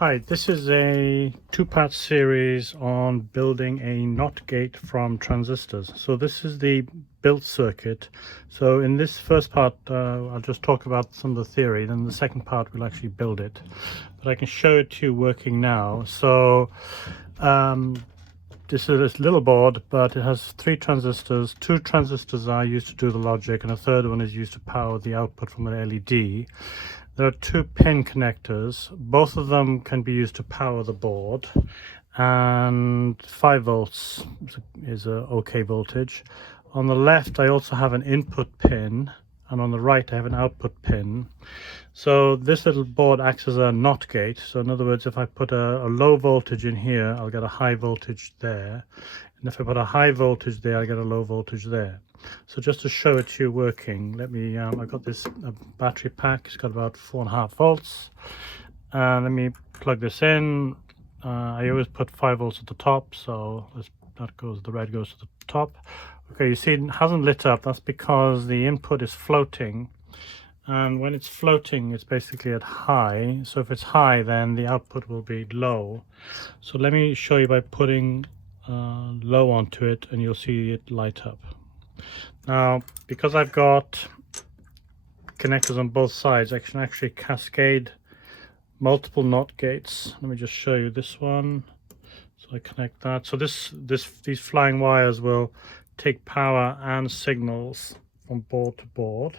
Hi, this is a two-part series on building a NOT gate from transistors. So this is the build circuit. So in this first part, I'll just talk about some of the theory. Then the second part, we'll actually build it. But I can show it to you working now. So this is this little board, but it has three transistors. Two transistors are used to do the logic, and a third one is used to power the output from an LED. There are two pin connectors. Both of them can be used to power the board, and 5 volts is a okay voltage. On the left I also have an input pin, and on the right I have an output pin. So this little board acts as a NOT gate. So in other words, if I put a low voltage in here, I'll get a high voltage there, and if I put a high voltage there, I get a low voltage there. So just to show it to you working, let me I've got this battery pack. It's got about 4.5 volts. Let me plug this in. I always put 5 volts at the top, so the red goes to the top. Okay, you see it hasn't lit up. That's because the input is floating, and when it's floating it's basically at high. So if it's high, then the output will be low. So let me show you by putting low onto it, and you'll see it light up. Now, because I've got connectors on both sides, I can actually cascade multiple NOT gates. Let me just show you this one. So I connect that. So these flying wires will take power and signals from board to board.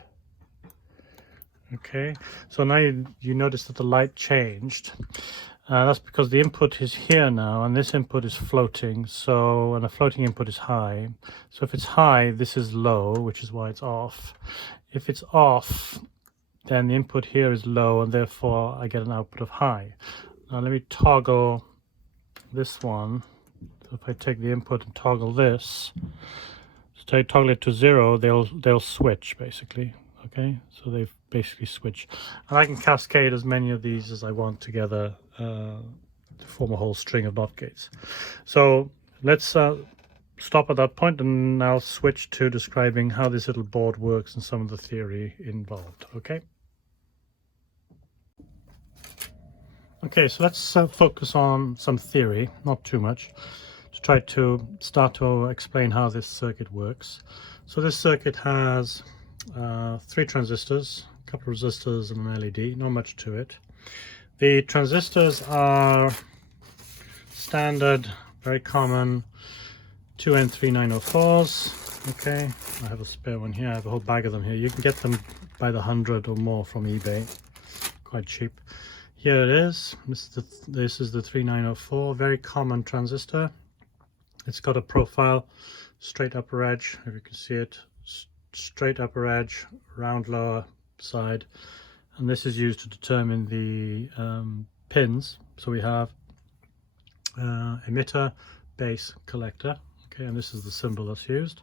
Okay, so now you notice that the light changed. That's because the input is here now, and this input is floating. So, and a floating input is high. So if it's high, this is low, which is why it's off. If it's off, then the input here is low, and therefore I get an output of high. Now let me toggle this one. So if I take the input and toggle this, so I toggle it to 0, they'll switch basically. Okay, so they basically switch, and I can cascade as many of these as I want together to form a whole string of NOT gates. So let's stop at that point, and I'll switch to describing how this little board works and some of the theory involved. Okay, so let's focus on some theory, not too much, to try to start to explain how this circuit works. So this circuit has 3 transistors, a couple of resistors, and an LED. Not much to it. The transistors are standard, very common 2N3904s. Okay, I have a spare one here. I have a whole bag of them here. You can get them by the 100 or more from eBay, quite cheap. Here it is. This is the 3904, very common transistor. It's got a profile, straight upper edge, if you can see it, straight upper edge, round lower side, and this is used to determine the pins. So we have emitter, base, collector. Okay, and this is the symbol that's used.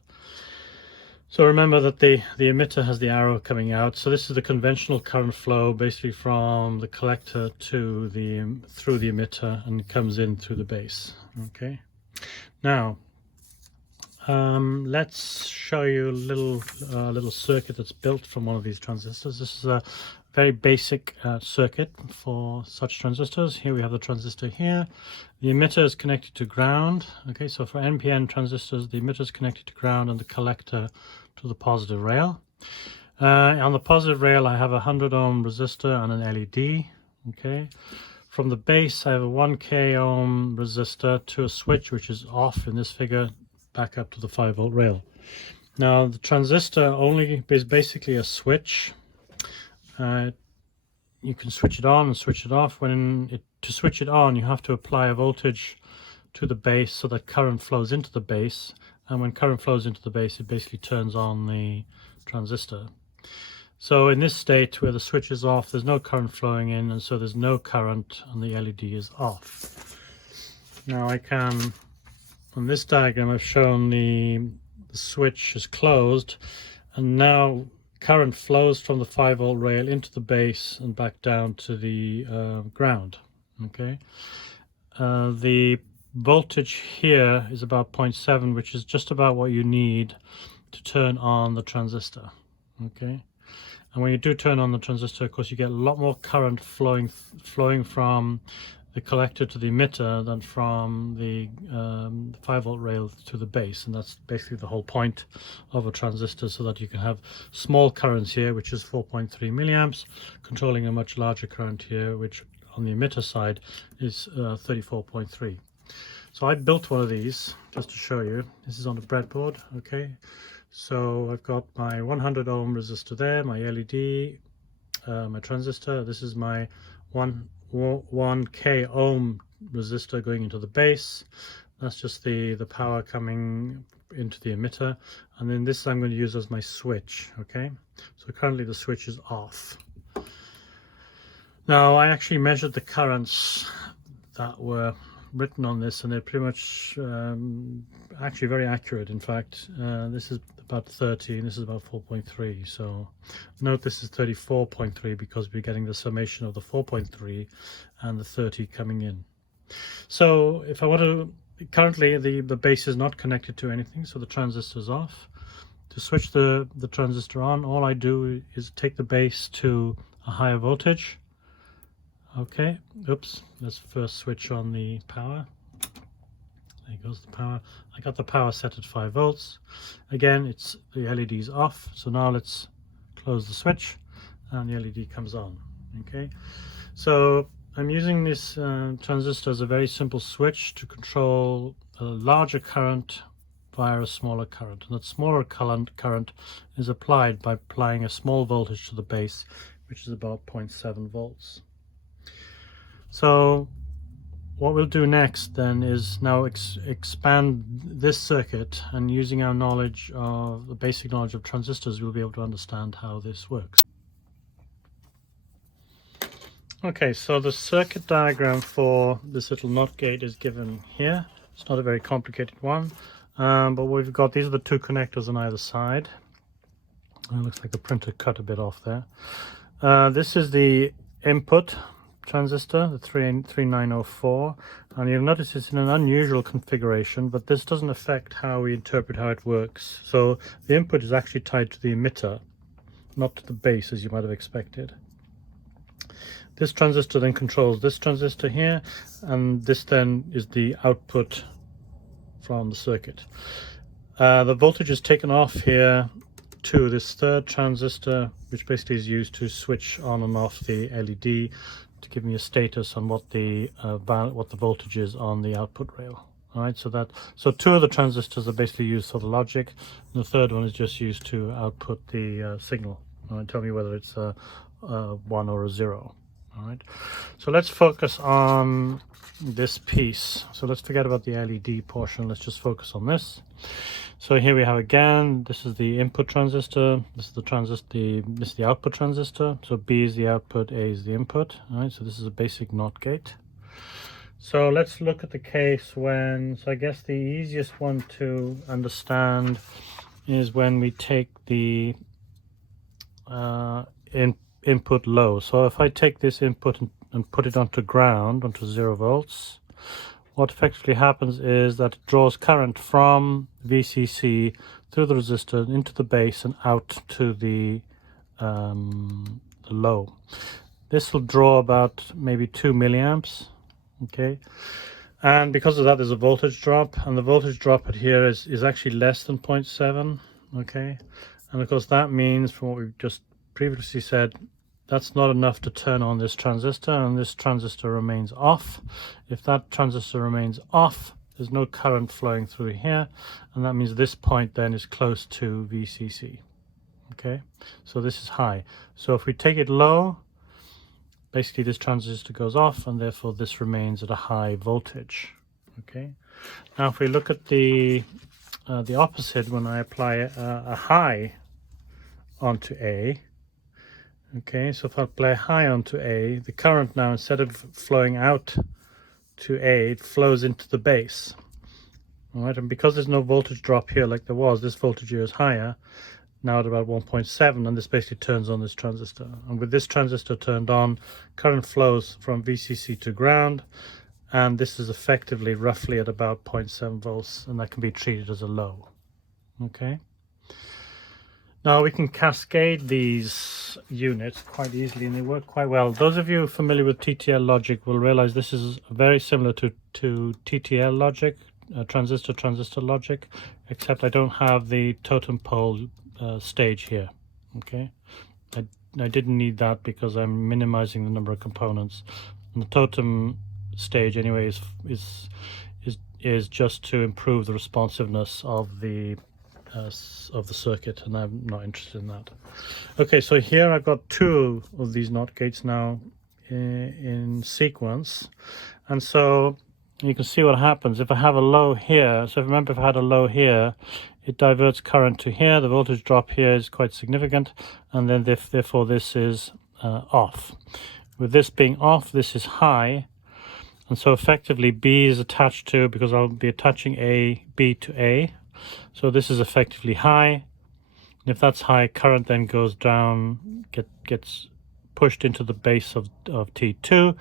So remember that the emitter has the arrow coming out. So this is the conventional current flow, basically from the collector to through the emitter, and it comes in through the base. Okay, now let's show you a little circuit that's built from one of these transistors. This is a very basic circuit for such transistors. Here we have the transistor here. The emitter is connected to ground. Okay, so for NPN transistors, the emitter is connected to ground and the collector to the positive rail. On the positive rail, I have a 100 ohm resistor and an LED. Okay, from the base, I have a 1k ohm resistor to a switch, which is off in this figure, back up to the 5 volt rail. Now the transistor only is basically a switch. You can switch it on and switch it off. To switch it on, you have to apply a voltage to the base so that current flows into the base, and when current flows into the base, it basically turns on the transistor. So in this state where the switch is off, there's no current flowing in, and so there's no current, and the LED is off. Now on this diagram, I've shown the switch is closed, and now current flows from the 5 volt rail into the base and back down to the ground. Okay, the voltage here is about 0.7, which is just about what you need to turn on the transistor. Okay, and when you do turn on the transistor, of course, you get a lot more current flowing from the collector to the emitter than from the 5-volt rail to the base, and that's basically the whole point of a transistor, so that you can have small currents here, which is 4.3 milliamps, controlling a much larger current here, which on the emitter side is 34.3. So I built one of these just to show you. This is on a breadboard. Okay, so I've got my 100 ohm resistor there, my LED, my transistor. This is my 1k ohm resistor going into the base. That's just the power coming into the emitter, and then this I'm going to use as my switch. Okay, so currently the switch is off. Now I actually measured the currents that were written on this, and they're pretty much actually very accurate. In fact, this is about 30 and this is about 4.3. So note this is 34.3 because we're getting the summation of the 4.3 and the 30 coming in. So if I want to, currently the base is not connected to anything, so the transistor is off. To switch the transistor on, all I do is take the base to a higher voltage. Okay, oops, let's first switch on the power. There goes the power. I got the power set at 5 volts. Again, it's the LED is off, so now let's close the switch and the LED comes on. Okay, so I'm using this transistor as a very simple switch to control a larger current via a smaller current, and that smaller current is applied by applying a small voltage to the base, which is about 0.7 volts. So what we'll do next then is now expand this circuit, and using our knowledge of the basic knowledge of transistors, we'll be able to understand how this works. Okay, so the circuit diagram for this little NOT gate is given here. It's not a very complicated one, but we've got, these are the two connectors on either side. It looks like the printer cut a bit off there. This is the input transistor, the 3904, and you'll notice it's in an unusual configuration, but this doesn't affect how we interpret how it works. So the input is actually tied to the emitter, not to the base as you might have expected. This transistor then controls this transistor here, and this then is the output from the circuit. The voltage is taken off here to this third transistor, which basically is used to switch on and off the LED to give me a status on what the voltage is on the output rail. All right, so two of the transistors are basically used for the logic, and the third one is just used to output the signal, and tell me whether it's a 1 or a 0. All right, so let's focus on this piece. So let's forget about the LED portion. Let's just focus on this. So here we have, again, this is the input transistor, this is the this is the output transistor. So B is the output, A is the input. All right, so this is a basic NOT gate. So let's look at the case when, so I guess the easiest one to understand is when we take the input low. So if I take this input and put it onto ground, onto 0 volts, what effectively happens is that it draws current from VCC through the resistor into the base and out to the low. This will draw about maybe 2 milliamps. Okay, and because of that there's a voltage drop, and the voltage drop at here is actually less than 0.7. okay, and of course that means, from what we've just previously said, that's not enough to turn on this transistor, and this transistor remains off. If that transistor remains off, there's no current flowing through here, and that means this point then is close to VCC. Okay, so this is high. So if we take it low, basically this transistor goes off, and therefore this remains at a high voltage. Okay, now if we look at the opposite, when I apply a high onto A, okay, so if I apply high onto A, the current now, instead of flowing out to A, it flows into the base. All right, and because there's no voltage drop here like there was, this voltage here is higher, now at about 1.7, and this basically turns on this transistor. And with this transistor turned on, current flows from VCC to ground, and this is effectively roughly at about 0.7 volts, and that can be treated as a low. Okay. Now we can cascade these units quite easily, and they work quite well. Those of you familiar with TTL logic will realize this is very similar to TTL logic, transistor logic, except I don't have the totem pole stage here. Okay, I didn't need that because I'm minimizing the number of components. And the totem stage anyway is just to improve the responsiveness of the circuit, and I'm not interested in that. Okay, so here I've got two of these NOT gates now in sequence, and so you can see what happens if I have a low here. So remember, if I had a low here, it diverts current to here. The voltage drop here is quite significant, and then therefore this is off. With this being off, this is high, and so effectively B is attached to, because I'll be attaching B to A. So this is effectively high, and if that's high, current then goes down, gets pushed into the base of T2,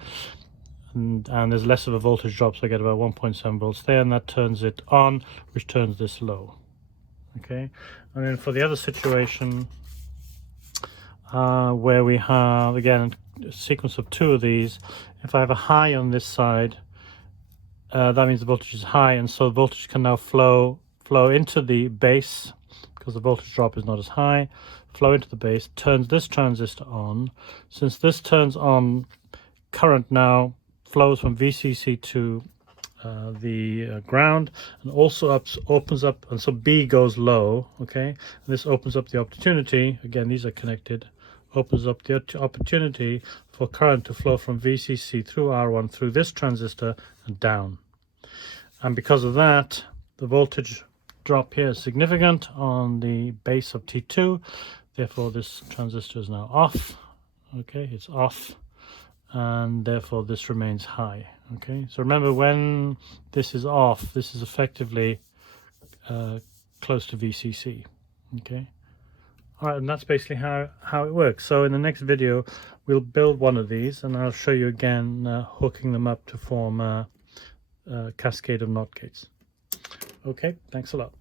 and there's less of a voltage drop, so I get about 1.7 volts there, and that turns it on, which turns this low. Okay, and then for the other situation, where we have, again, a sequence of two of these, if I have a high on this side, that means the voltage is high, and so the voltage can now flow into the base, because the voltage drop is not as high, flow into the base, turns this transistor on. Since this turns on, current now flows from VCC to the ground, and also opens up, and so B goes low. Okay, and this opens up the opportunity, again these are connected, opens up the opportunity for current to flow from VCC through R1 through this transistor and down. And because of that, the voltage drop here is significant on the base of T2, therefore this transistor is now off. Okay, it's off, and therefore this remains high. Okay, so remember, when this is off, this is effectively close to VCC. Okay, all right, and that's basically how it works. So in the next video we'll build one of these, and I'll show you again hooking them up to form a cascade of NOT gates. Okay, thanks a lot.